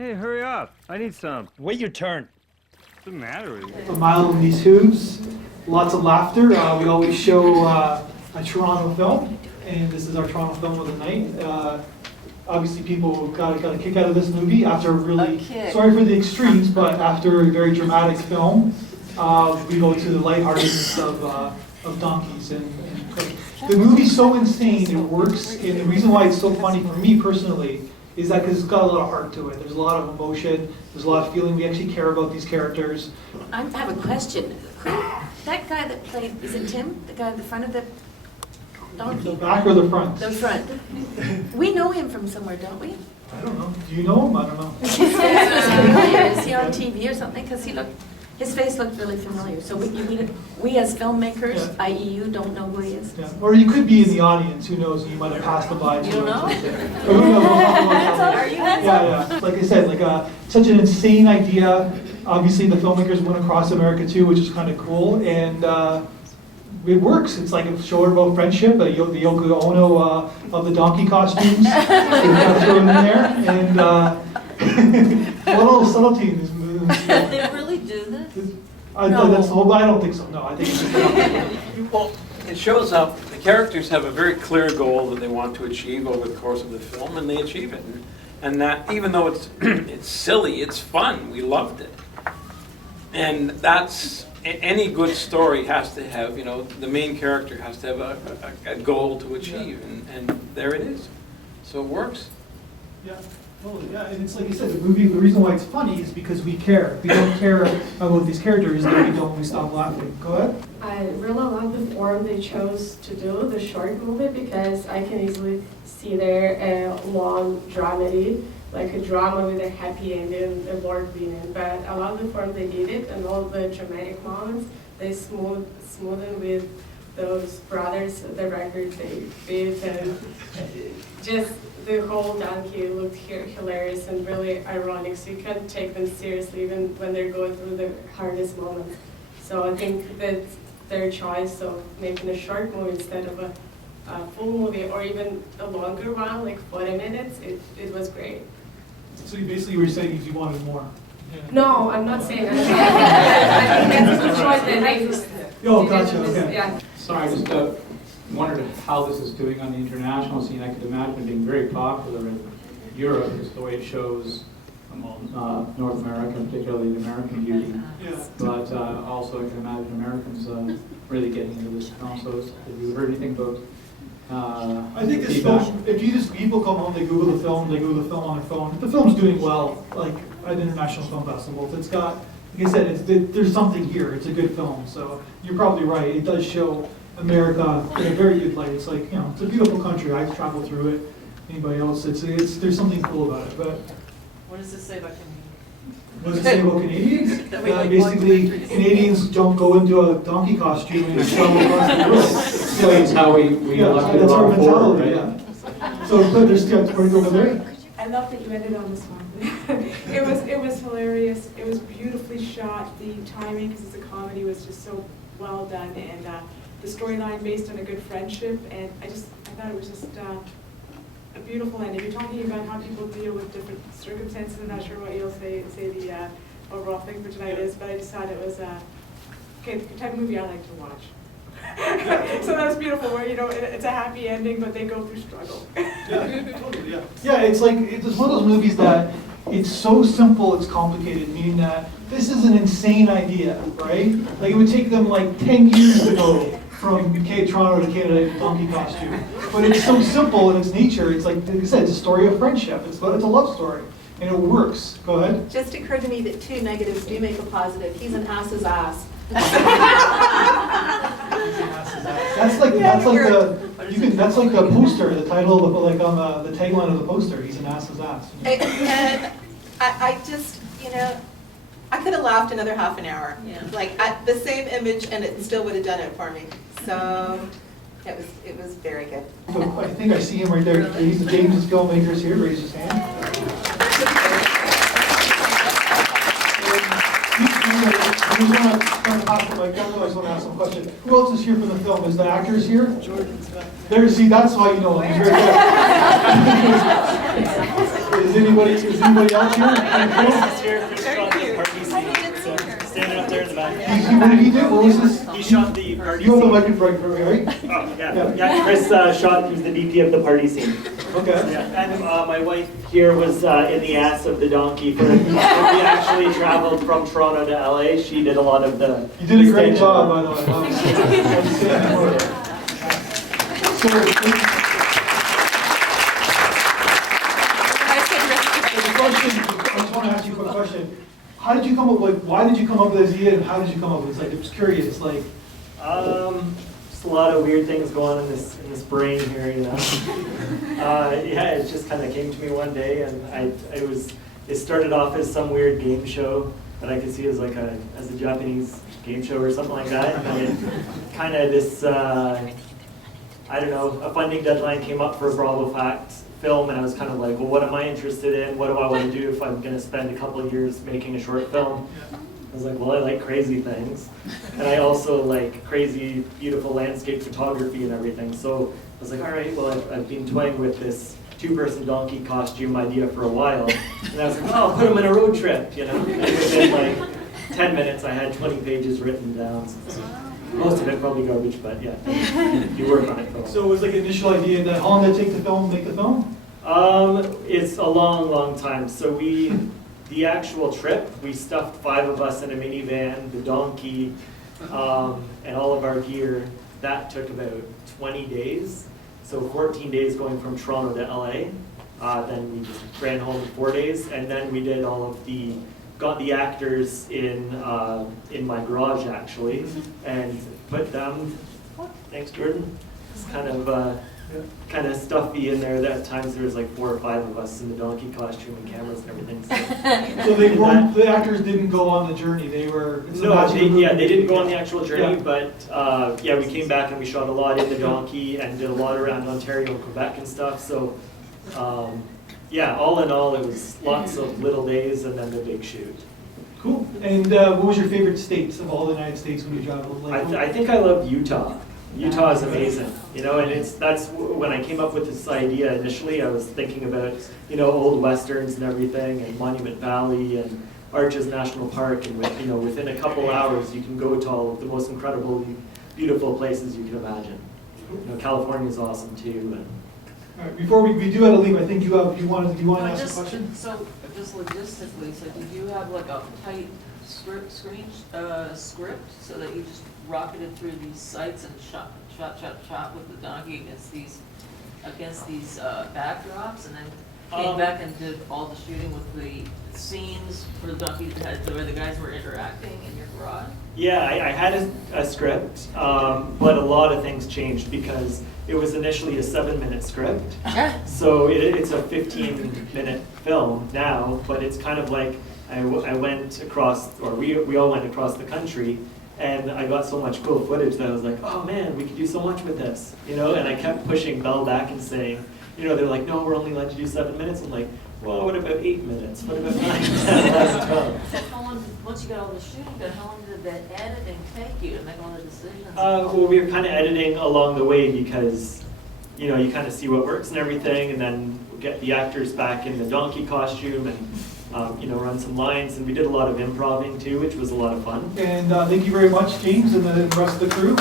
Hey, hurry up. I need some. Wait your turn. What's the matter with you? A mile in these hooves, lots of laughter. We always show a Toronto film, and this is our Toronto film of the night. Obviously, people got a kick out of this movie after a really, sorry for the extremes, but after a very dramatic film, we go to the lightheartedness of donkeys. And the movie's so insane, it works, and the reason why it's so funny for me personally is that because it's got a lot of heart to it. There's a lot of emotion, there's a lot of feeling. We actually care about these characters. I have a question. That guy that played, is it Tim? The guy at the front of the donkey? The back or the front? The front. We know him from somewhere, don't we? I don't know. Do you know him? I don't know. His face was familiar. Is he on TV or something? Because his face looked really familiar. So we as filmmakers, Yeah. i.e. you, don't know who he is? Yeah. Or you could be in the audience. Who knows? You might have passed the by. You don't know? Who knows? We'll talk about that later. Yeah. Like I said, such an insane idea. Obviously, the filmmakers went across America too, which is kind of cool, and it works. It's like a show about friendship. The Yoko Ono of the donkey costumes. We've got to throw in there, and a little subtlety in this movie. They really do this? I don't think so. No, I think it's just Well, it shows up, the characters have a very clear goal that they want to achieve over the course of the film, and they achieve it. And that, even though it's it's silly, it's fun. We loved it. And that's, any good story has to have, the main character has to have a goal to achieve, and there it is. So it works. Yeah, totally. Yeah, and it's like you said, the movie. The reason why it's funny is because we care. If we don't care about these characters, then we stop laughing. Go ahead. I really like the form they chose to do the short movie because I can easily see there a long dramedy, like a drama with a happy ending, the Lord winning. But I love the form they did it, and all the dramatic moments they smoothen with those brothers, the record they did, and just the whole donkey looked hilarious and really ironic. So you can't take them seriously even when they're going through the hardest moments. So I think that their choice of making a short movie instead of a full movie or even a longer one, like 40 minutes, it was great. So basically, what you're saying is you wanted more. Yeah. No, I'm not saying that. I think that's the choice that I just. Oh, gotcha. Okay. Yeah. Sorry, I just wondered how this is doing on the international scene. I could imagine it being very popular in Europe, just the way it shows North America, particularly the American beauty. Yeah. But also, I can imagine Americans really getting into this film. So, have you heard anything about? I think this feedback? film, if people come home, they Google the film on their phone. The film's doing well, like at international film festivals. It's got, like I said, there's something here. It's a good film. So you're probably right. It does show America in a very good light. It's like, it's a beautiful country. I've traveled through it. Anybody else? There's something cool about it. But What does this say about Canadians? what does it say about Canadians? That we like Basically, countries. Canadians don't go into a donkey costume and travel across the world. Explains how we Yeah, elected that's our our board, mentality. right? Yeah. So, but there's going over there. I love that you ended on this one. it was hilarious. It was beautifully shot. The timing, because it's a comedy, was just so well done, and the storyline based on a good friendship. And I thought it was just a beautiful ending. You're talking about how people deal with different circumstances. I'm not sure what you'll say the overall thing for tonight is, but I just thought it was the type of movie I like to watch. So that was beautiful, where it's a happy ending, but they go through struggle. Yeah, totally, yeah. Yeah, it's like, it's one of those movies that it's so simple, it's complicated, meaning that this is an insane idea, right? Like, it would take them like 10 years to go from Toronto to Canada in a donkey costume. But it's so simple in its nature. It's like I said, it's a story of friendship. It's a love story, and it works. Go ahead. Just occurred to me that two negatives do make a positive. He's an ass's ass. That's like the poster, the title of like on the tagline of the poster. He's an ass's ass. And I just, I could have laughed another half an hour. Yeah. Like the same image, and it still would have done it for me. So it was very good. So I think I see him right there. He's the James' filmmakers here. Raise his hand. I just want to ask some question. Who else is here for the film? Is the actors here? Jordan's back there. See, that's why you know him. He's right there. Is anybody else here? Chris is here. Chris shot the party scene. So, standing up there in the back. What did he do? What was this? He shot the party You have the scene. microphone for me, right? Oh, yeah. Chris shot, he was the DP of the party scene. Okay. Yeah. And my wife here was in the ass of the donkey. We actually traveled from Toronto to LA. She did a lot of the. You did a great stand-up. job, by the way. I just want to ask you a quick question. How did you come up, why did you come up with this idea and how did you come up with it? I'm just curious, Just a lot of weird things going on in this brain here, you know. Yeah, it just kind of came to me one day, and it started off as some weird game show that I could see as as a Japanese game show or something like that, and then it kind of this, I don't know, a funding deadline came up for a Bravo Fact film, and I was kind of like, well, what am I interested in? What do I want to do if I'm going to spend a couple of years making a short film? I was like, well, I like crazy things, and I also like crazy, beautiful landscape photography and everything. So I was like, all right, well, I've been toying with this two-person donkey costume idea for a while, and I was like, oh, I'll put them in a road trip, you know? And within like 10 minutes, I had 20 pages written down. So most of it probably garbage, but yeah, you work on it. So it was like an initial idea that how long did it take to make the film? It's a long, long time. So the actual trip, we stuffed 5 of us in a minivan, the donkey, and all of our gear. That took about 20 days. So 14 days going from Toronto to LA. Then we just ran home in 4 days, and then we did got the actors in my garage actually, and put them. Thanks, Jordan. It's kind of stuffy in there. At times there was like 4 or 5 of us in the donkey costume and cameras and everything. So they weren't, the actors didn't go on the journey. They were. They didn't go on the actual journey, but we came back and we shot a lot in the donkey and did a lot around Ontario and Quebec and stuff. So. All in all, it was lots of little days and then the big shoot. Cool. And what was your favorite states of all the United States when you traveled? I think I loved Utah. Utah is amazing, you know, and that's when I came up with this idea initially. I was thinking about, you know, old westerns and everything, and Monument Valley and Arches National Park, and within a couple hours you can go to all of the most incredible, beautiful places you can imagine. You know, California is awesome too. And, all right, before we do have to leave, I think you want to ask a question? So, just logistically, so did you have like a tight script so that you just rocketed through these sites and shot with the donkey against these backdrops, and then came back and did all the shooting with the scenes for the donkey where the guys were interacting in your garage? Yeah, I had a script, but a lot of things changed because it was initially a 7-minute script. So it's a 15-minute film now, but it's kind of like I went across, or we all went across the country, and I got so much cool footage that I was like, oh man, we could do so much with this, you know? And I kept pushing Bell back and saying, you know, they're like, no, we're only allowed to do 7 minutes. I'm like, well, what about 8 minutes? What about 9, 10, 11, 12? So how long, once you got all the shooting done, how long did that editing take you to make all the decisions? Well, we were kind of editing along the way because, you know, you kind of see what works and everything, and then get the actors back in the donkey costume and, you know, run some lines. And we did a lot of improvising too, which was a lot of fun. And thank you very much, James, and the rest of the crew.